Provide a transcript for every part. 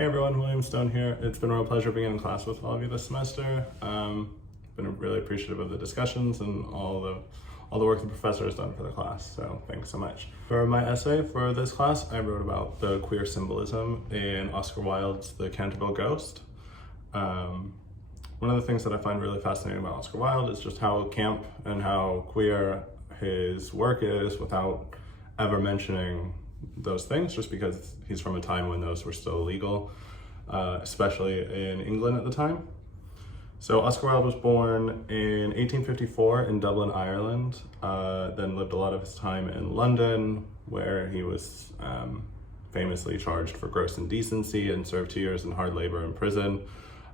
Hey everyone, William Stone here. It's been a real pleasure being in class with all of you this semester. Been really appreciative of the discussions and all the work the professor has done for the class, so thanks so much. For my essay for this class, I wrote about the queer symbolism in Oscar Wilde's The Canterville Ghost. One of the things that I find really fascinating about Oscar Wilde is just how camp and how queer his work is without ever mentioning those things, just because he's from a time when those were still illegal, especially in England at the time. So Oscar Wilde was born in 1854 in Dublin, Ireland, then lived a lot of his time in London, where he was famously charged for gross indecency and served 2 years in hard labor in prison,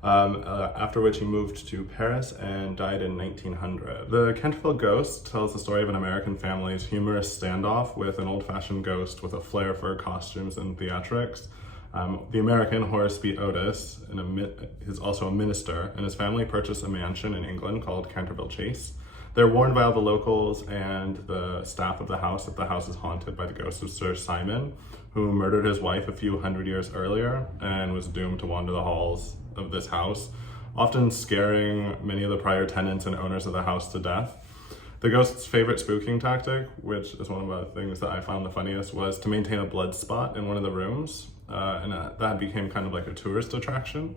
after which he moved to Paris and died in 1900. The Canterville Ghost tells the story of an American family's humorous standoff with an old-fashioned ghost with a flair for costumes and theatrics. The American, Horace B. Otis, is also a minister, and his family purchased a mansion in England called Canterville Chase. They're warned by all the locals and the staff of the house that the house is haunted by the ghost of Sir Simon, who murdered his wife a few hundred years earlier and was doomed to wander the halls of this house, often scaring many of the prior tenants and owners of the house to death. The ghost's favorite spooking tactic, which is one of the things that I found the funniest, was to maintain a blood spot in one of the rooms, and that became kind of like a tourist attraction.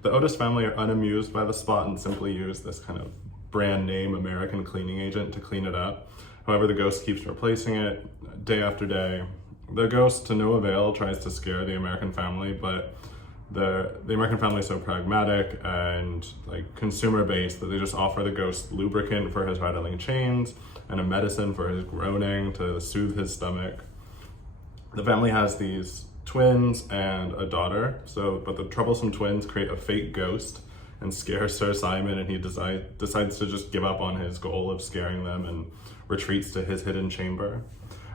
The Otis family are unamused by the spot and simply use this kind of brand name American cleaning agent to clean it up. However, the ghost keeps replacing it day after day. The ghost, to no avail, tries to scare the American family, but the American family is so pragmatic and like consumer-based that they just offer the ghost lubricant for his rattling chains and a medicine for his groaning to soothe his stomach. The family has these twins and a daughter, but the troublesome twins create a fake ghost and scare Sir Simon, and he decides to just give up on his goal of scaring them and retreats to his hidden chamber.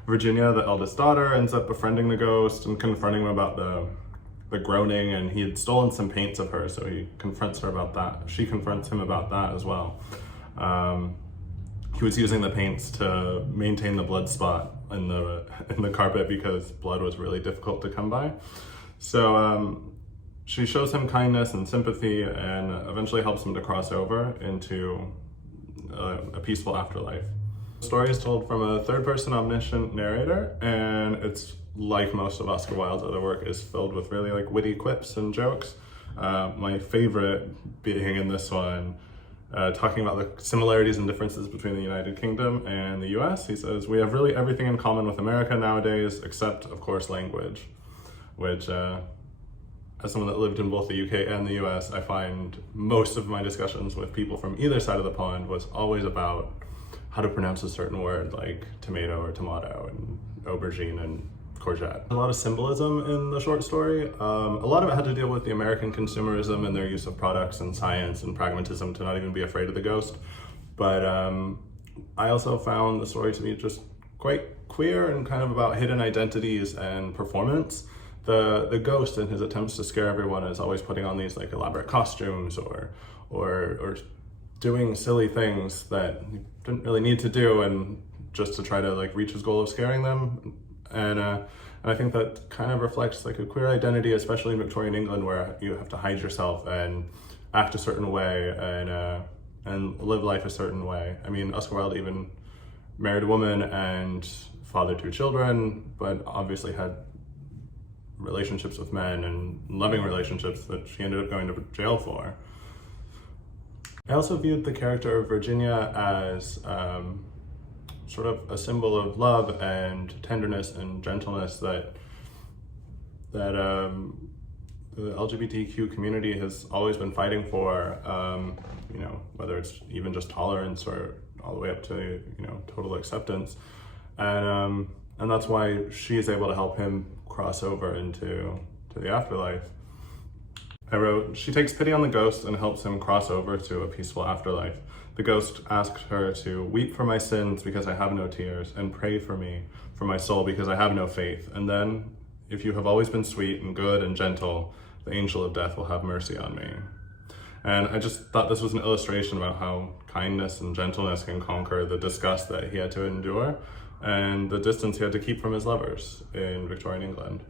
Virginia, the eldest daughter, ends up befriending the ghost and confronting him about the groaning, and he had stolen some paints of her, so he confronts her about that. She confronts him about that as well. He was using the paints to maintain the blood spot in the carpet because blood was really difficult to come by. So she shows him kindness and sympathy and eventually helps him to cross over into a peaceful afterlife. The story is told from a third-person omniscient narrator, and it's like most of Oscar Wilde's other work, is filled with really like witty quips and jokes. My favorite being in this one, talking about the similarities and differences between the United Kingdom and the US. He says, "We have really everything in common with America nowadays, except of course language," which as someone that lived in both the UK and the US, I find most of my discussions with people from either side of the pond was always about how to pronounce a certain word like tomato or tomato and aubergine and courgette. A lot of symbolism in the short story. A lot of it had to deal with the American consumerism and their use of products and science and pragmatism to not even be afraid of the ghost. But I also found the story to be just quite queer and kind of about hidden identities and performance. The ghost, in his attempts to scare everyone, is always putting on these like elaborate costumes or doing silly things that he didn't really need to do, and just to try to like reach his goal of scaring them. And I think that kind of reflects like a queer identity, especially in Victorian England, where you have to hide yourself and act a certain way and live life a certain way. I mean, Oscar Wilde even married a woman and fathered 2 children, but obviously had relationships with men and loving relationships that she ended up going to jail for. I also viewed the character of Virginia as sort of a symbol of love and tenderness and gentleness that the LGBTQ community has always been fighting for, you know, whether it's even just tolerance or all the way up to, you know, total acceptance. And that's why she is able to help him cross over into the afterlife. I wrote, "She takes pity on the ghost and helps him cross over to a peaceful afterlife. The ghost asked her to weep for my sins because I have no tears, and pray for me, for my soul, because I have no faith. And then, if you have always been sweet and good and gentle, the angel of death will have mercy on me." And I just thought this was an illustration about how kindness and gentleness can conquer the disgust that he had to endure and the distance he had to keep from his lovers in Victorian England.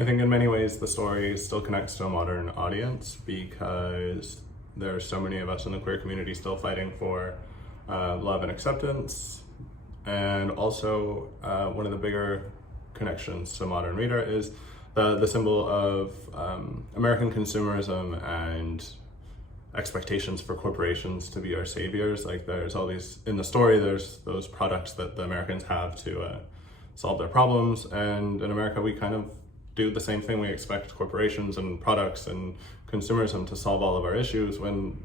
I think in many ways the story still connects to a modern audience because there are so many of us in the queer community still fighting for love and acceptance. And also one of the bigger connections to modern reader is the symbol of American consumerism and expectations for corporations to be our saviors. Like there's all these, in the story, there's those products that the Americans have to solve their problems. And in America, we kind of do the same thing. We expect corporations and products and consumerism to solve all of our issues when,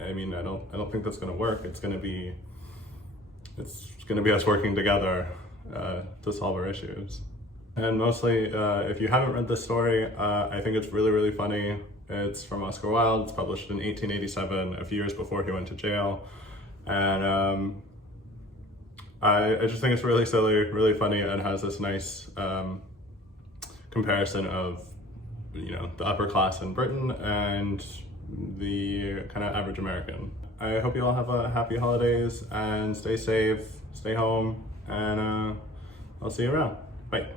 I mean, I don't think that's gonna work. It's gonna be us working together to solve our issues. And mostly, if you haven't read this story, I think it's really, really funny. It's from Oscar Wilde. It's published in 1887, a few years before he went to jail. And I just think it's really silly, really funny, and has this nice comparison of, you know, the upper class in Britain and the kind of average American. I hope you all have a happy holidays and stay safe, stay home, and I'll see you around. Bye.